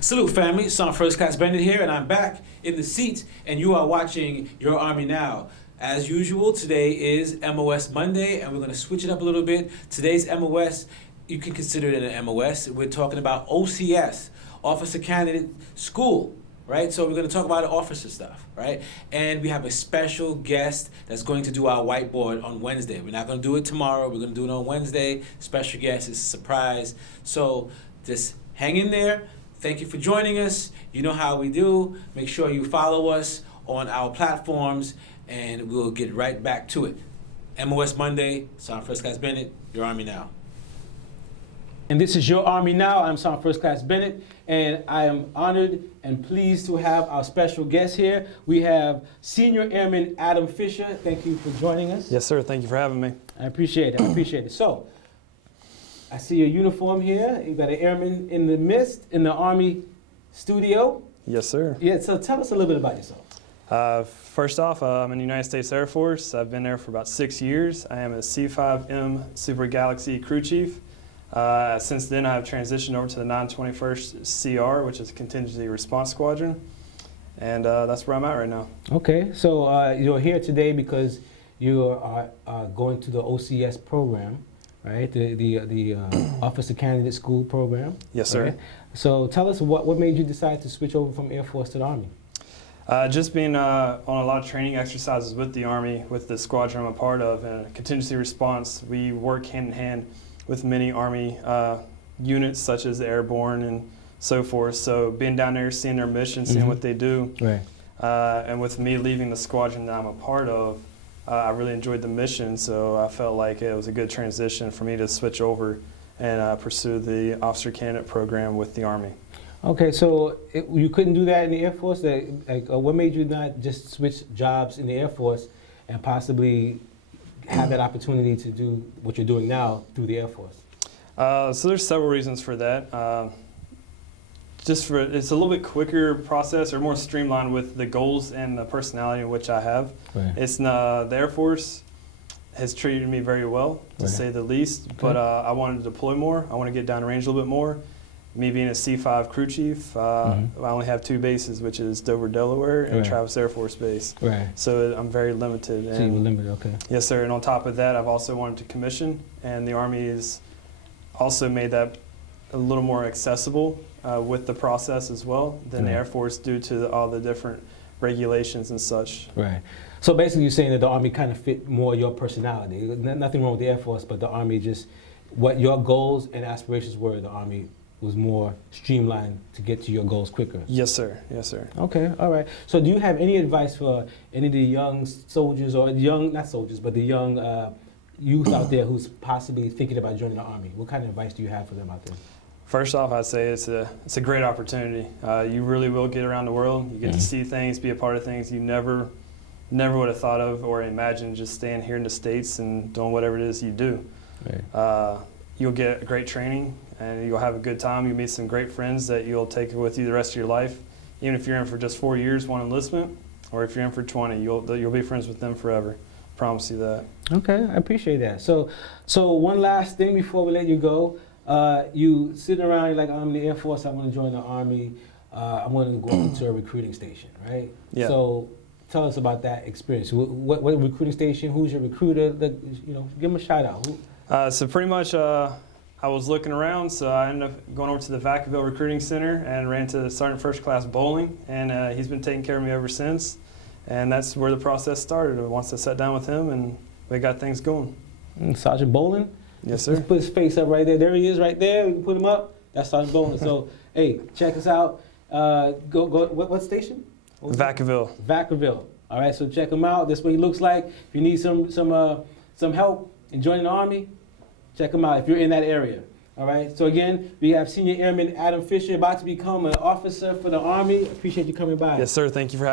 Salute family, Sergeant First Class Bennett here, and I'm back in the seat, and you are watching Your Army Now. As usual, today is MOS Monday, and we're going to switch it up a little bit. Today's MOS, you can consider it an MOS. We're talking about OCS, Officer Candidate School, right? So we're going to talk about officer stuff, right? And we have a special guest that's going to do our whiteboard on Wednesday. We're not going to do it tomorrow. We're going to do it on Wednesday. Special guest is a surprise. So just hang in there. Thank you for joining us. You know how we do. Make sure you follow us on our platforms, and we'll get right back to it. MOS Monday, Sergeant First Class Bennett, Your Army Now. And this is Your Army Now. I'm Sergeant First Class Bennett, and I am honored and pleased to have our special guest here. We have Senior Airman Adam Fisher. Thank you for joining us. Yes, sir. Thank you for having me. I appreciate it. I appreciate it. So, I see your uniform here. You got an airman in the midst in the Army studio. Yes, sir. Yeah, so tell us a little bit about yourself. First off, I'm in the United States Air Force. I've been there for about 6 years. I am a C5M Super Galaxy crew chief. Since then, I've transitioned over to the 921st CR, which is Contingency Response Squadron. And that's where I'm at right now. Okay, so you're here today because you are going to the OCS program, right? The Officer Candidate School program. Yes, sir. Right? So tell us what made you decide to switch over from Air Force to the Army? Just being on a lot of training exercises with the Army, with the squadron I'm a part of, and contingency response. We work hand in hand with many Army units, such as the Airborne and so forth. So being down there, seeing their mission, seeing what they do, right. And with me leaving the squadron that I'm a part of, I really enjoyed the mission, so I felt like it was a good transition for me to switch over and pursue the officer candidate program with the Army. Okay, so you couldn't do that in the Air Force? What made you not just switch jobs in the Air Force and possibly have that opportunity to do what you're doing now through the Air Force? So there's several reasons for that. It's a little bit quicker process, or more streamlined with the goals and the personality in which I have. Right. It's the Air Force has treated me very well, to say the least. Okay. But I wanted to deploy more. I want to get down range a little bit more. Me being a C5 crew chief, I only have 2 bases, which is Dover, Delaware, and Travis Air Force Base. Right. So I'm very limited. So you were limited, okay. Yes, sir. And on top of that, I've also wanted to commission, and the Army has also made that a little more accessible with the process as well than the Air Force, due to all the different regulations and such. Right. So basically you're saying that the Army kind of fit more your personality. Nothing wrong with the Air Force, but the Army just, what your goals and aspirations were, the Army was more streamlined to get to your goals quicker. Yes, sir. Yes, sir. Okay, all right. So do you have any advice for any of the young soldiers, or not soldiers, but the young youth out there who's possibly thinking about joining the Army? What kind of advice do you have for them out there? First off, I'd say it's a great opportunity. You really will get around the world. You get to see things, be a part of things you never would have thought of or imagined, just staying here in the States and doing whatever it is you do. Right. You'll get great training, and you'll have a good time. You'll meet some great friends that you'll take with you the rest of your life. Even if you're in for just 4 years, one enlistment, or if you're in for 20, you'll be friends with them forever. Promise you that. Okay, I appreciate that. So one last thing before we let you go. You sitting around, you're like, I'm in the Air Force, I want to join the Army, I want to go into a recruiting station, right? Yeah. So tell us about that experience. What recruiting station, who's your recruiter? Give them a shout out. So pretty much I was looking around, so I ended up going over to the Vacaville Recruiting Center and ran to Sergeant First Class Bowling, and he's been taking care of me ever since. And that's where the process started, once I sat down with him and we got things going. Sergeant Bowling? Yes, sir. Let's put his face up right there. There he is right there. We can put him up. That's Sergeant Bowling. So, hey, check us out. What station? Vacaville. Vacaville. All right, so check him out. This is what he looks like. If you need some help in joining the Army, check him out if you're in that area. All right, so again, we have Senior Airman Adam Fisher, about to become an officer for the Army. Appreciate you coming by. Yes, sir. Thank you for having me.